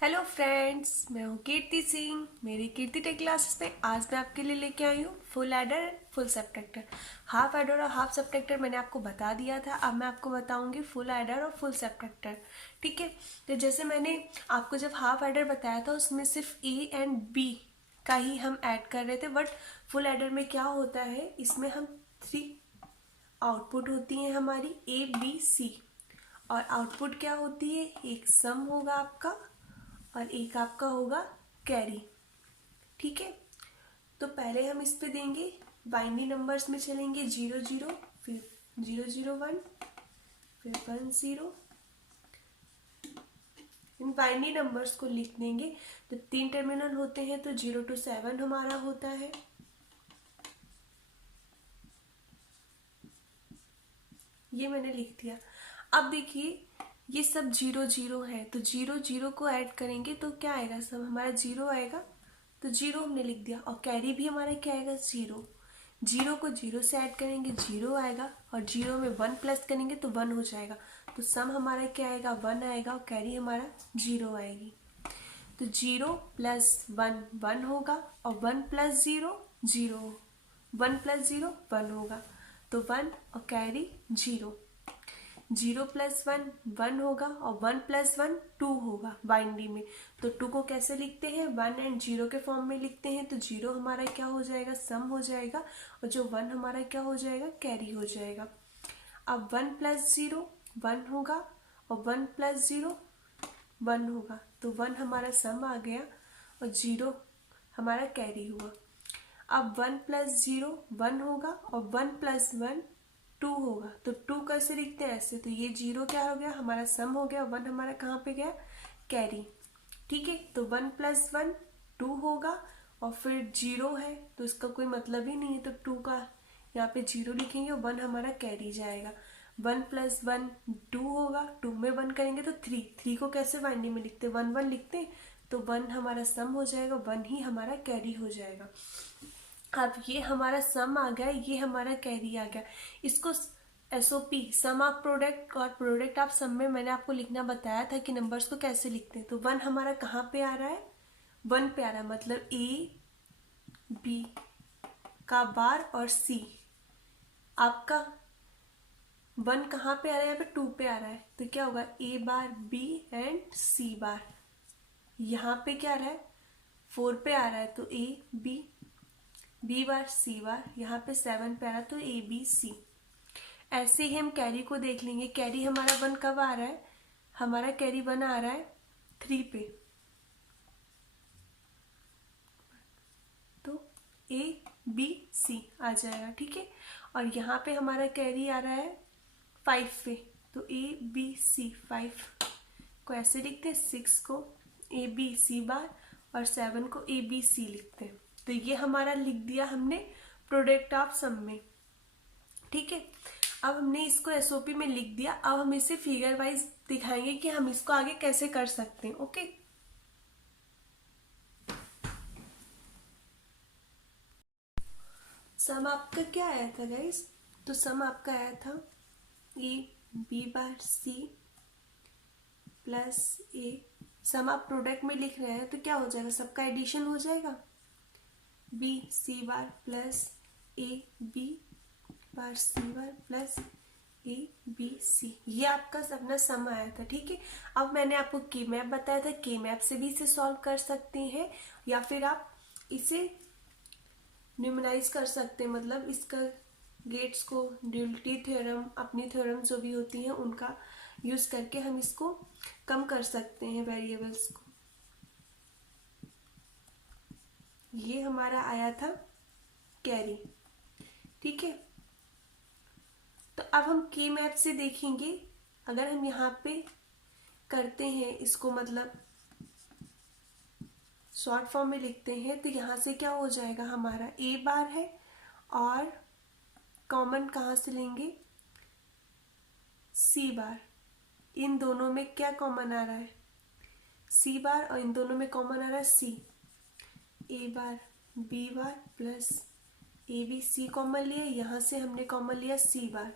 Hello friends, मैं हूँ कीर्ति सिंह। मेरी कीर्ति टेक क्लासेस में आज मैं आपके लिए लेके आई हूँ full adder full subtractor. Half adder और हाफ सबट्रैक्टर मैंने आपको बता दिया था, अब मैं आपको बताऊंगी फुल एडर और फुल सबट्रैक्टर। ठीक है, तो जैसे मैंने आपको जब हाफ एडर बताया था उसमें सिर्फ ए एंड बी का ही हम ऐड कर रहे थे, बट फुल एडर में क्या होता है, इसमें हम 3 आउटपुट होती हैं हमारी ए बी सी, और आउटपुट क्या होती है, एक सम होगा आपका और एक आपका होगा कैरी। ठीक है, तो पहले हम इस पे देंगे बाइनरी नंबर्स में चलेंगे 0 0, फिर 0 0 1, फिर 1 0। इन बाइनरी नंबर्स को लिख देंगे। जब 3 टर्मिनल होते हैं तो 0 to 7 हमारा होता है। ये मैंने लिख दिया। अब देखिए ये सब 0 0 है, तो 0 0 को ऐड करेंगे तो क्या आएगा, सब हमारा 0 आएगा, तो 0 हमने लिख दिया। और कैरी भी हमारा क्या आएगा, 0। 0 को 0 से ऐड करेंगे 0 आएगा, और 0 में 1 प्लस करेंगे तो 1 हो जाएगा। तो सम हमारा क्या आएगा, 1 आएगा, और कैरी हमारा 0 आएगी। तो 0 प्लस 1 1 होगा, और 1 प्लस 0 0, 1 प्लस 0 1 होगा, तो 1 और कैरी 0। 0 प्लस 1 1 होगा, और 1 प्लस 1 2 होगा बाइनरी में। तो 2 को कैसे लिखते हैं, 1 एंड 0 के फॉर्म में लिखते हैं। तो 0 हमारा क्या हो जाएगा, सम हो जाएगा, और जो 1 हमारा क्या हो जाएगा, कैरी हो जाएगा। अब 1 प्लस 0 1 होगा, और 1 प्लस 0 1 होगा, तो 1 हमारा सम आ गया, और 0 हमारा कैरी हुआ। अब 1 प्लस 0 1 होगा, और 1 प्लस 1 2 होगा, तो 2 कैसे लिखते हैं, ऐसे। तो ये 0 क्या हो गया, हमारा सम हो गया, 1 हमारा कहाँ पे गया, कैरी। ठीक है, तो 1 प्लस 1 2 होगा, और फिर 0 है तो इसका कोई मतलब ही नहीं है, तो 2 का यहाँ पे 0 लिखेंगे, और 1 हमारा कैरी जाएगा। 1 प्लस 1 2 होगा, 2 में 1 करेंगे तो 3 को कैसे बाइनरी में लिखते, 1 1 लिखते, तो 1 हमारा सम हो जाएगा, 1 ही हमारा कैरी हो जाएगा। अब ये हमारा सम आ गया, ये हमारा कैरी आ गया। इसको एसओपी सम ऑफ प्रोडक्ट और प्रोडक्ट ऑफ सम में मैंने आपको लिखना बताया था कि नंबर्स को कैसे लिखते हैं। तो 1 हमारा कहाँ पे आ रहा है, 1 पे आ रहा है, मतलब ए बी का बार और सी। आपका 1 कहाँ पे आ रहा है, यहाँ पे 2 पे आ रहा है, तो क्या होगा, ए बार बी एंड सी बार। यहाँ पे क्या आ रहा है, 4 पे आ रहा है, तो A B, B bar C बार। यहाँ पे 7 पे आ रहा है, तो ए बी सी। ऐसे ही हम कैरी को देख लेंगे। कैरी हमारा 1 कब आ रहा है, हमारा कैरी 1 आ रहा है 3 पे, तो ए बी सी आ जाएगा। ठीक है, और यहाँ पे हमारा कैरी आ रहा है 5 पे, तो ए बी सी 5 को ऐसे लिखते हैं, 6 को ए बी सी बार और 7 को ए बी सी लिखते हैं। तो ये हमारा लिख दिया हमने प्रोडक्ट ऑफ सम में। ठीक है, अब हमने इसको एसओपी में लिख दिया। अब हम इसे फिगर वाइज दिखाएंगे कि हम इसको आगे कैसे कर सकते हैं। ओके, सम आपका क्या आया था गाइस, तो सम आपका आया था ए बी बार सी प्लस ए। सम आप प्रोडक्ट में लिख रहे हैं तो क्या हो जाएगा, सबका एडिशन हो जाएगा, B C bar plus A B bar C bar plus A B C. ये आपका अपना सम आया था। ठीक है, अब मैंने आपको के मैप बताया था, के मैप से भी इसे सॉल्व कर सकते हैं, या फिर आप इसे न्यूमराइज कर सकते हैं, मतलब इसका गेट्स को ड्यूलिटी थ्योरम, अपनी थ्योरम जो भी होती हैं उनका यूज करके हम इसको कम कर सकते हैं वेरिएबल्स को। ये हमारा आया था कैरी। ठीक है, तो अब हम के मैप से देखेंगे। अगर हम यहाँ पे करते हैं इसको, मतलब शॉर्ट फॉर्म में लिखते हैं, तो यहाँ से क्या हो जाएगा, हमारा ए बार है, और कॉमन कहाँ से लेंगे, सी बार। इन दोनों में क्या कॉमन आ रहा है, सी बार, और इन दोनों में कॉमन आ रहा है C. A bar B bar plus A B C common लिया, यहाँ से हमने कॉमन लिया सी बार,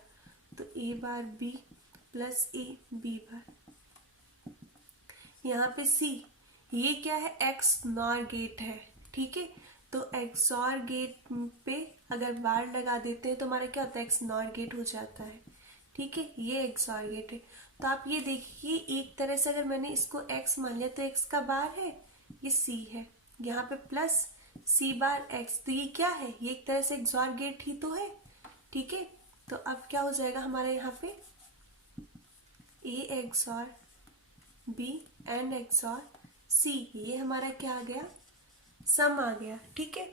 तो A bar B plus A B bar. यहाँ पे सी, ये क्या है, एक्स नॉर गेट है, ठीक है। तो एक्स और गेट पे अगर बार लगा देते हैं तो हमारा क्या होता है, एक्स नॉर गेट हो जाता है, ठीक है। ये एक्स और गेट है। तो आप ये देखिए, एक तरह से अगर मैंने इसको एक्स मान लिया तो एक्स का बार है, ये सी है, यहाँ पे प्लस सी बार एक्स, तो ये क्या है, ये एक तरह से एक्स और गेट ही तो है, ठीक है। तो अब क्या हो जाएगा हमारे यहाँ पे, ए एक्स और बी एंड एक्स और सी, ये हमारा क्या आ गया, सम आ गया, ठीक है।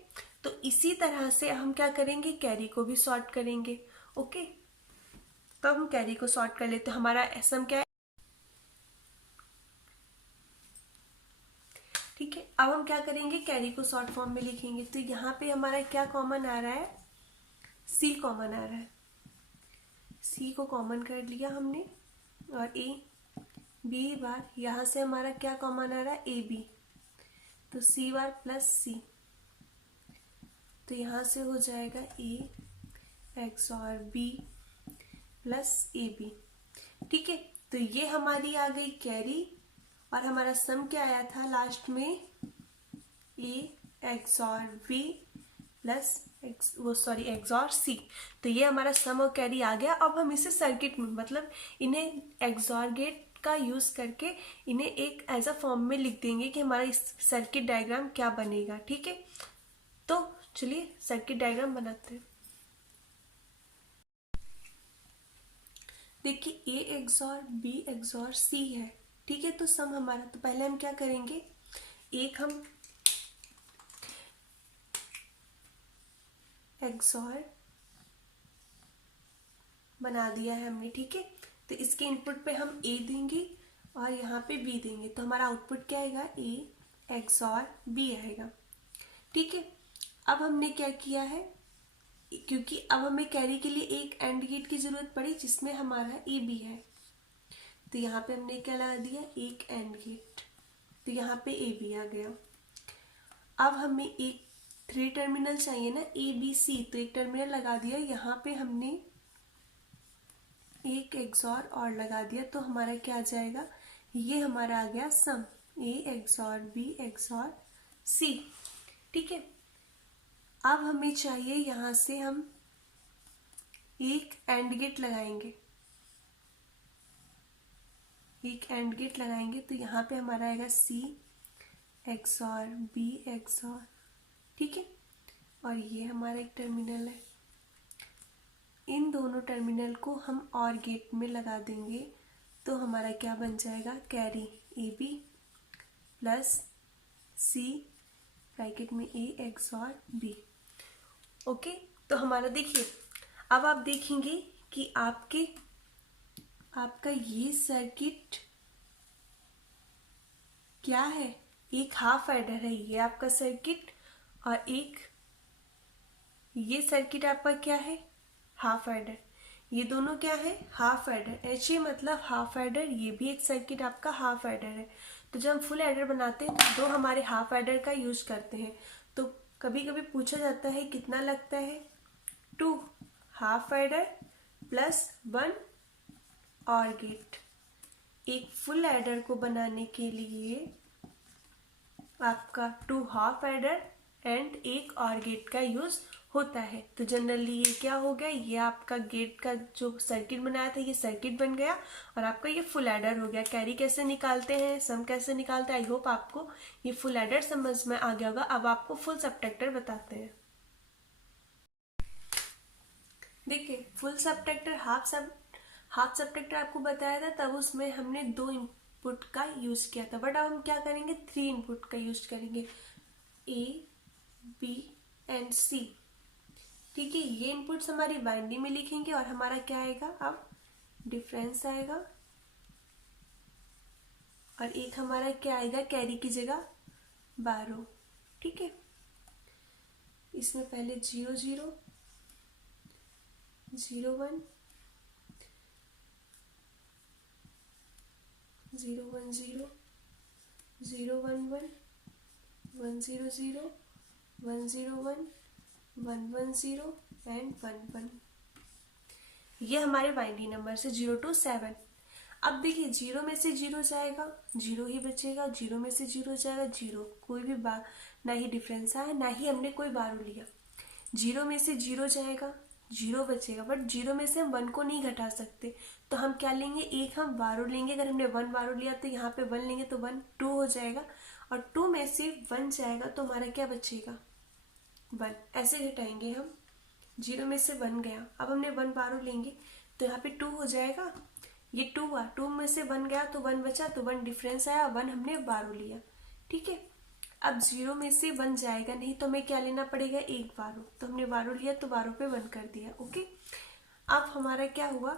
तो इसी तरह से हम क्या करेंगे, कैरी को भी सॉर्ट करेंगे, ओके। तो हम कैरी को सॉर्ट कर लेते हैं। हमारा सम क्या है, ठीक है। अब हम क्या करेंगे, कैरी को शॉर्ट फॉर्म में लिखेंगे। तो यहाँ पे हमारा क्या कॉमन आ रहा है, सी कॉमन आ रहा है, सी को कॉमन कर लिया हमने, और ए बी बार, यहाँ से हमारा क्या कॉमन आ रहा है, ए बी, तो सी बार प्लस सी, तो यहाँ से हो जाएगा ए एक्स और बी प्लस ए बी, ठीक है। तो ये हमारी आ गई कैरी, और हमारा सम क्या आया था लास्ट में, ए एक्स और बी प्लस एक्स और सी। तो ये हमारा सम और कैरी आ गया। अब हम इसे सर्किट में, मतलब इन्हें एक्सऑर गेट का यूज करके इन्हें एक एज अ फॉर्म में लिख देंगे कि हमारा इस सर्किट डायग्राम क्या बनेगा, ठीक है। तो चलिए सर्किट डायग्राम बनाते हैं। देखिए ए एक्सऑर बी एक्सऑर सी है, ठीक है। तो सम हमारा, तो पहले हम क्या करेंगे, एक हम एक्सऑर बना दिया है हमने, ठीक है। तो इसके इनपुट पे हम ए देंगे और यहाँ पे बी देंगे, तो हमारा आउटपुट क्या आएगा, ए एक्स और बी आएगा, ठीक है। अब हमने क्या किया है, क्योंकि अब हमें कैरी के लिए एक एंड गेट की जरूरत पड़ी जिसमें हमारा ए बी है, तो यहाँ पे हमने क्या लगा दिया, एक एंड गेट, तो यहाँ पे ए बी आ गया। अब हमें एक 3 टर्मिनल चाहिए ना, ए बी सी, तो एक टर्मिनल लगा दिया, यहाँ पे हमने एक एक्सॉर और लगा दिया, तो हमारा क्या आ जाएगा, ये हमारा आ गया सम, ए एक्सॉर बी एक्सॉर सी, ठीक है। अब हमें चाहिए, यहां से हम एक एंड गेट लगाएंगे, एक एंड गेट लगाएंगे, तो यहाँ पे हमारा आएगा सी एक्सॉर बी एक्सॉर, ठीक है। और ये हमारा एक टर्मिनल है, इन दोनों टर्मिनल को हम और गेट में लगा देंगे, तो हमारा क्या बन जाएगा, carry A B plus C bracket में ए एक्स और बी, ओके। तो हमारा देखिए, अब आप देखेंगे कि आपका ये सर्किट क्या है, एक हाफ एडर है ये आपका सर्किट, और एक ये सर्किट आपका क्या है, हाफ एडर। ये दोनों क्या है, हाफ एडर, एच ए मतलब हाफ एडर, ये भी एक सर्किट आपका हाफ एडर है। तो जब हम फुल एडर बनाते हैं तो 2 हमारे हाफ एडर का यूज करते हैं। तो कभी कभी पूछा जाता है कितना लगता है, 2 हाफ एडर प्लस 1 और गेट। एक फुल एडर को बनाने के लिए आपका 2 हाफ एडर एंड एक और गेट का यूज होता है। तो जनरली ये क्या हो गया, ये आपका गेट का जो सर्किट बनाया था ये सर्किट बन गया, और आपका ये फुल एडर हो गया। कैरी कैसे निकालते हैं, सम कैसे निकालते हैं, आई होप आपको ये फुल एडर समझ में आ गया होगा। अब आपको फुल सबट्रैक्टर बताते हैं। देखिए फुल सबट्रैक्टर, हाफ सबट्रैक्टर आपको बताया था, तब उसमें हमने 2 इनपुट का यूज किया था, बट अब हम क्या करेंगे, 3 इनपुट का यूज करेंगे, ए बी एंड सी, ठीक है। ये इनपुट्स हमारी बाइनरी में लिखेंगे, और हमारा क्या आएगा, अब डिफरेंस आएगा, और एक हमारा क्या आएगा, कैरी की जगह 12, ठीक है। इसमें पहले 0 0 0 1 0 1 0 0 1 1 1 0 0 1 0 1 1 1 0 एंड 1 1। ये हमारे बाइनरी नंबर से 0 to 7। अब देखिए 0 में से 0 जाएगा, 0 ही बचेगा, 0 में से 0 जाएगा 0, कोई भी बार ना ही डिफरेंस आया ना ही हमने कोई बारो लिया। 0 में से 0 जाएगा, 0 बचेगा, बट 0 में से हम 1 को नहीं घटा सकते, तो हम क्या लेंगे, एक हम बारो लेंगे। अगर हमने 1 बारो लिया तो यहाँ पे 1 लेंगे तो 1 2 हो जाएगा, और 2 में से 1 जाएगा तो हमारा क्या बचेगा 1। ऐसे घटाएंगे हम, 0 में से 1 गया, अब हमने 1 बारो लेंगे तो यहाँ पे 2 हो जाएगा, ये 2 हुआ, 2 में से 1 गया तो 1 बचा, तो 1 डिफरेंस आया, 1 हमने बारो लिया। ठीक है, अब 0 में से 1 जाएगा नहीं तो हमें क्या लेना पड़ेगा, एक बारो, तो हमने बारो लिया तो बारो पे 1 कर दिया। ओके, अब हमारा क्या हुआ,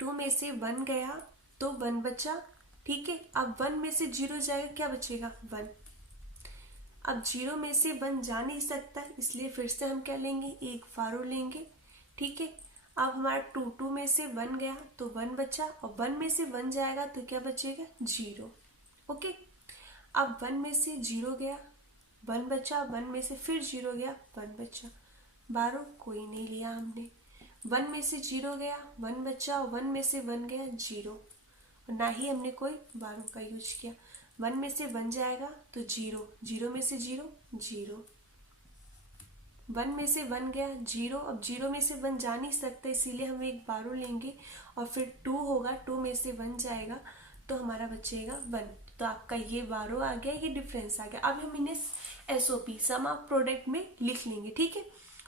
2 में से 1 गया तो 1 बचा। ठीक है, अब 1 में से 0 जाएगा, क्या बचेगा 1। अब 0 में से 1 जा नहीं सकता, इसलिए फिर से हम क्या लेंगे, एक बारो लेंगे। ठीक है, अब हमारा 2 में से 1 गया तो 1 बचा, और 1 में से 1 जाएगा तो क्या बचेगा 0। ओके, अब 1 में से 0 गया, 1 बचा, 1 में से फिर 0 गया, 1 बचा, बारो कोई नहीं लिया हमने। 1 में से 0 गया, 1 बचा, 1 में से 1 गया 0, और ना ही हमने कोई बारो का यूज किया। 1 में से 1 जाएगा तो 0, 0 में से 0 0, 1 में से 1 गया 0, अब 0 में से 1 जा नहीं सकता, इसीलिए हम एक बारो लेंगे, और फिर 2 होगा, 2 में से 1 जाएगा तो हमारा बचेगा 1। तो आपका ये बारो आ गया, ये डिफरेंस आ गया। अब हम इन्हें एसओपी सम ऑफ प्रोडक्ट में लिख लेंगे। ठीक है,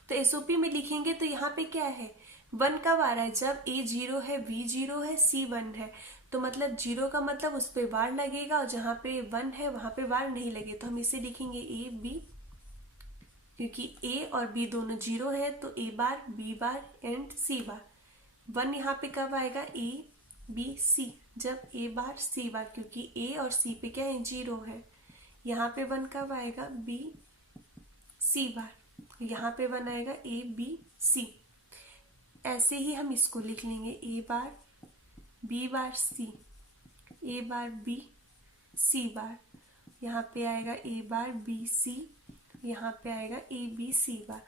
तो एसओपी में लिखेंगे तो यहाँ पे क्या है, 1 कब आ रहा है, जब A 0 है, B 0 है, C 1 है, तो मतलब 0 का मतलब उस पर बार लगेगा, और जहाँ पे 1 है वहां पे बार नहीं लगे, तो हम इसे लिखेंगे A B, क्योंकि A और B दोनों 0 है तो A bar, B bar and C बार। 1 यहाँ पे कब आएगा, A B C, जब A बार C बार, क्योंकि A और C पे क्या है 0 है। यहाँ पे 1 कब आएगा, B C बार, यहाँ पे 1 आएगा A B C। ऐसे ही हम इसको लिख लेंगे, A bar B bar C, A bar B C बार, यहाँ पे आएगा A बार B C, यहाँ पे आएगा A B C bar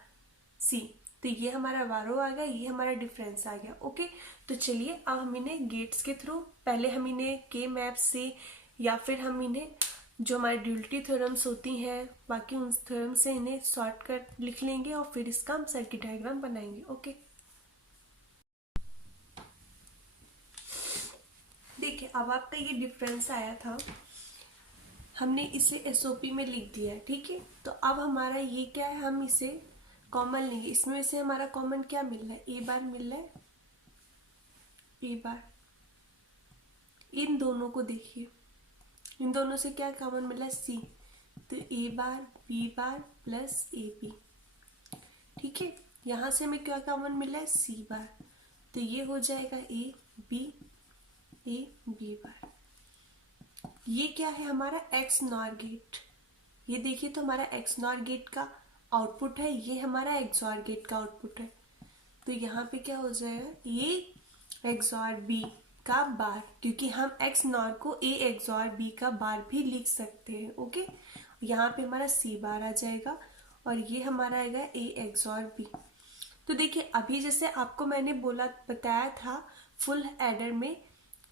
C। तो ये हमारा बारो आ गया, ये हमारा डिफरेंस आ गया। ओके, तो चलिए अब हम इन्हें गेट्स के थ्रू, पहले हम इन्हें के मैप से, या फिर हम इन्हें जो हमारी ड्यूलिटी थ्योरम्स होती हैं बाकी उन थ्योरम से इन्हें शॉर्ट कर लिख लेंगे, और फिर इसका हम सर्किट डायग्राम बनाएंगे। ओके, देखिए अब आपका ये डिफरेंस आया था, हमने इसे एसओपी में लिख दिया है। ठीक है, तो अब हमारा ये क्या है, हम इसे कॉमन लेंगे, इसमें से हमारा कॉमन क्या मिल रहा है, ए बार मिल रहा है, ए बार। इन दोनों को देखिए, इन दोनों से क्या कॉमन मिला है, सी, तो A bar B bar plus A B. ठीक है, यहां से हमें क्या कॉमन मिला है, सी बार, तो ये हो जाएगा ए बी बार। ये क्या है, हमारा एक्स नॉर गेट। ये देखिए तो हमारा एक्स नॉर गेट का आउटपुट है, ये हमारा एक्सॉर गेट का आउटपुट है। तो यहाँ पे क्या हो जाएगा, ये एक्सॉर बी का बार, क्योंकि हम एक्स नॉर को ए एक्सॉर बी का बार भी लिख सकते हैं। ओके, यहाँ पे हमारा सी बार आ जाएगा, और ये हमारा आएगा ए एक्सॉर बी। तो देखिए अभी जैसे आपको मैंने बताया था फुल एडर में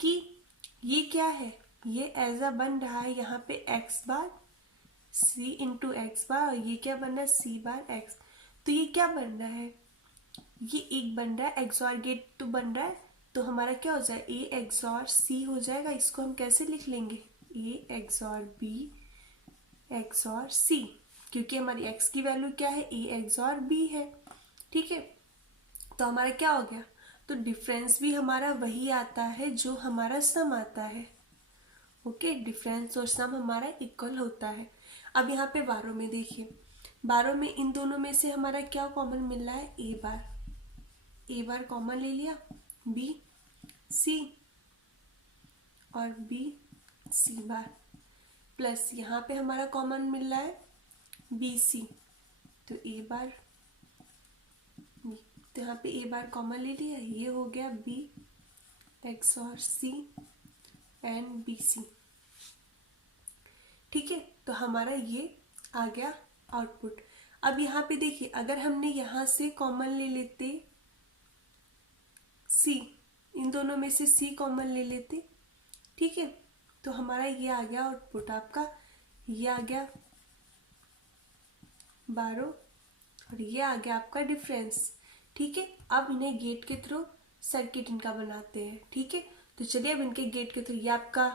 कि ये क्या है, ये ऐसा बन रहा है, यहाँ पे एक्स बार सी इंटू एक्स बार, और ये क्या बन रहा है, सी बार एक्स। तो ये क्या बन रहा है, ये एक बन रहा है एक्सॉर गेट तो बन रहा है, तो हमारा क्या हो जाए, ए एक्सॉर सी हो जाएगा। इसको हम कैसे लिख लेंगे, ए एक्सॉर बी एक्सॉर सी, क्योंकि हमारी एक्स की वैल्यू क्या है, ए एक्सॉर बी है। ठीक है, तो हमारा क्या हो गया, तो डिफरेंस भी हमारा वही आता है जो हमारा सम आता है। ओके, डिफरेंस और सम हमारा इक्वल होता है। अब यहाँ पे बारो में देखिए, बारो में इन दोनों में से हमारा क्या कॉमन मिल रहा है, ए बार कॉमन ले लिया, बी सी और बी सी बार, प्लस यहाँ पे हमारा कॉमन मिल रहा है बी सी, तो ए बार बी, तो यहाँ पे ए बार कॉमन ले लिया, ये हो गया बी एक्स और सी एंड बी सी। ठीक है, तो हमारा ये आ गया आउटपुट। अब यहाँ पे देखिए, अगर हमने यहाँ से कॉमन ले लेते दोनों में से C कॉमन ले लेते, ठीक है। तो हमारा ये आ गया आउटपुट आपका, ये आ गया 12 और ये आ गया आपका डिफरेंस, ठीक है। अब इन्हें गेट के थ्रू सर्किट इनका बनाते हैं, ठीक है। तो चलिए अब इनके गेट के थ्रू, ये आपका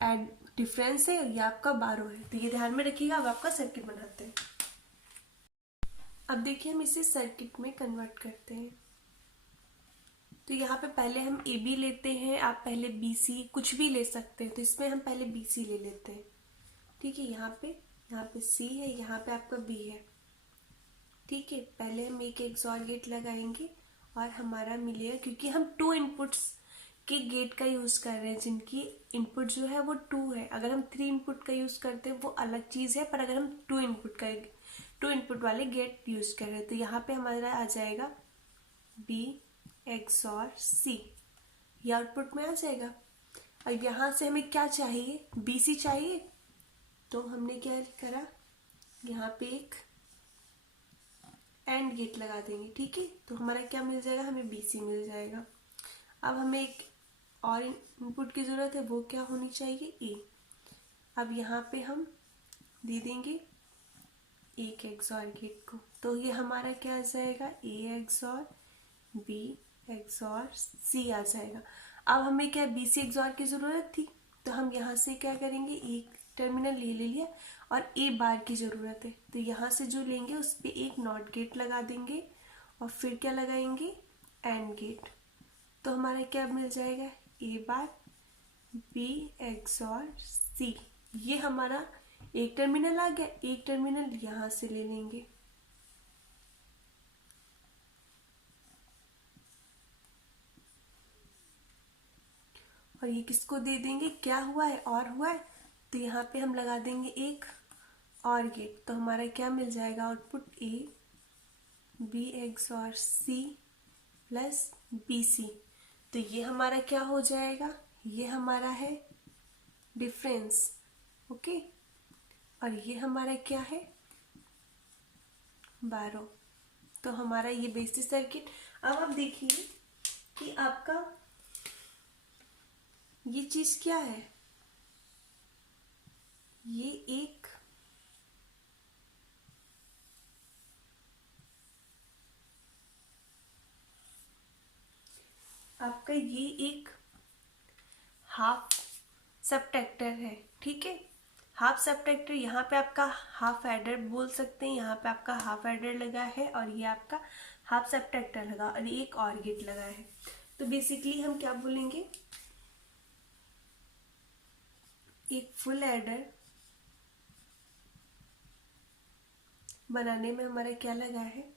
एड डिफरेंस है और ये आपका 12 है, तो ये ध्यान में रखिएगा। अब आपका सर्किट बनाते हैं। अब देखिए हम इसे सर्किट में कन्वर्ट करते हैं। तो यहाँ पे पहले हम ए बी लेते हैं, आप पहले बी सी कुछ भी ले सकते हैं। तो इसमें हम पहले बी सी ले लेते हैं, ठीक है। यहाँ पे सी है, यहाँ पे आपका बी है, ठीक है। पहले हम एक एक्सॉर गेट लगाएंगे और हमारा मिलेगा, क्योंकि हम 2 इनपुट्स के गेट का यूज कर रहे हैं जिनकी इनपुट जो है वो 2 है। अगर हम 3 इनपुट का यूज करते हैं वो अलग चीज है, पर अगर हम 2 इनपुट वाले गेट यूज कर रहे हैं तो यहाँ पे हमारा आ जाएगा बी एक्सॉर सी, ये आउटपुट में आ जाएगा। और यहाँ से हमें क्या चाहिए, बी सी चाहिए, तो हमने क्या करा, यहाँ पे एक एंड गेट लगा देंगे, ठीक है। तो हमारा क्या मिल जाएगा, हमें बी सी मिल जाएगा। अब हमें एक और इनपुट की जरूरत है, वो क्या होनी चाहिए, ए। अब यहाँ पे हम दे देंगे एक एक्सॉर गेट को, तो ये हमारा क्या आ जाएगा, ए एक्सॉर बी एक्सॉर सी आ जाएगा। अब हमें क्या बी सी एक्सॉर की जरूरत थी, तो हम यहाँ से क्या करेंगे, एक टर्मिनल ले लिया और ए बार की जरूरत है, तो यहाँ से जो लेंगे उस पर एक नॉट गेट लगा देंगे और फिर क्या लगाएंगे, एंड गेट। तो हमारा क्या मिल जाएगा, ए बार बी एक्सॉर सी। ये हमारा एक टर्मिनल आ गया, एक टर्मिनल यहां से ले लेंगे, और ये किसको दे देंगे, क्या हुआ है, और हुआ है, तो यहाँ पे हम लगा देंगे एक और गेट। तो हमारा क्या मिल जाएगा, output A B XOR C plus B C. तो ये हमारा क्या हो जाएगा, ये हमारा है डिफरेंस, ओके। और ये हमारा क्या है, 12। तो हमारा ये बेसिक सर्किट। अब आप देखिए कि आपका ये चीज क्या है, ये एक आपका ये एक हाफ सबट्रैक्टर है, ठीक है। हाफ सबट्रैक्टर, यहाँ पे आपका हाफ एडर बोल सकते हैं, यहाँ पे आपका हाफ एडर लगा है और ये आपका हाफ सबट्रैक्टर लगा और एक और गेट लगा है। तो बेसिकली हम क्या बोलेंगे, एक फुल एडर बनाने में हमारा क्या लगा है,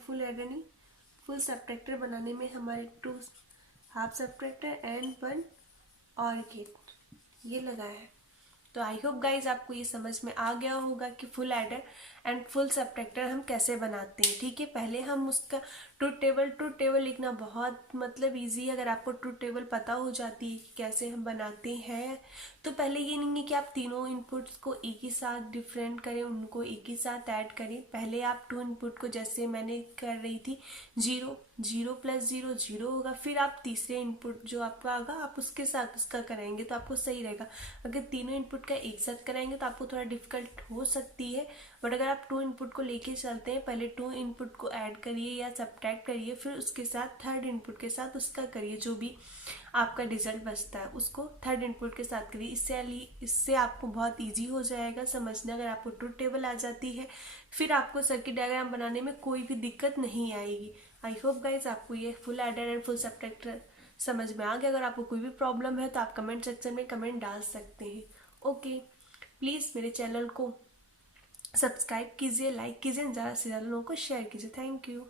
फुल एडर नहीं, फुल सबट्रैक्टर बनाने में हमारे 2 हाफ सबट्रैक्टर एंड 1 और गेट ये लगा है। तो आई होप गाइज आपको ये समझ में आ गया होगा कि full adder and full subtractor हम कैसे बनाते हैं, ठीक है। पहले हम उसका ट्रूथ टेबल लिखना बहुत मतलब इजी है। अगर आपको ट्रूथ टेबल पता हो जाती है कि कैसे हम बनाते हैं, तो पहले ये नहीं है कि आप तीनों इनपुट्स को एक ही साथ डिफरेंट करें, उनको एक ही साथ ऐड करें। पहले आप 2 इनपुट को, जैसे मैंने कर रही थी, 0 0 प्लस 0 0 होगा, फिर आप तीसरे इनपुट जो आपका आगा आप उसके साथ उसका कराएंगे तो आपको सही रहेगा। अगर तीनों इनपुट का एक साथ कराएंगे तो आपको थोड़ा डिफिकल्ट हो सकती है, बट अगर आप 2 इनपुट को लेके चलते हैं, पहले 2 इनपुट को ऐड करिए या सब्ट्रैक्ट करिए, फिर उसके साथ 3rd इनपुट के साथ उसका करिए, जो भी आपका रिजल्ट बचता है उसको 3rd इनपुट के साथ करिए। इससे आपको बहुत ईजी हो जाएगा समझना। अगर आपको ट्रूथ टेबल आ जाती है, फिर आपको सर्किट डायग्राम बनाने में कोई भी दिक्कत नहीं आएगी। आई होप गाइज आपको ये full adder and full subtractor समझ में आ गया। अगर आपको कोई भी प्रॉब्लम है तो आप कमेंट सेक्शन में कमेंट डाल सकते हैं। ओके, प्लीज़ मेरे चैनल को सब्सक्राइब कीजिए, लाइक कीजिए, ज़्यादा से ज़्यादा लोगों को शेयर कीजिए। Thank you.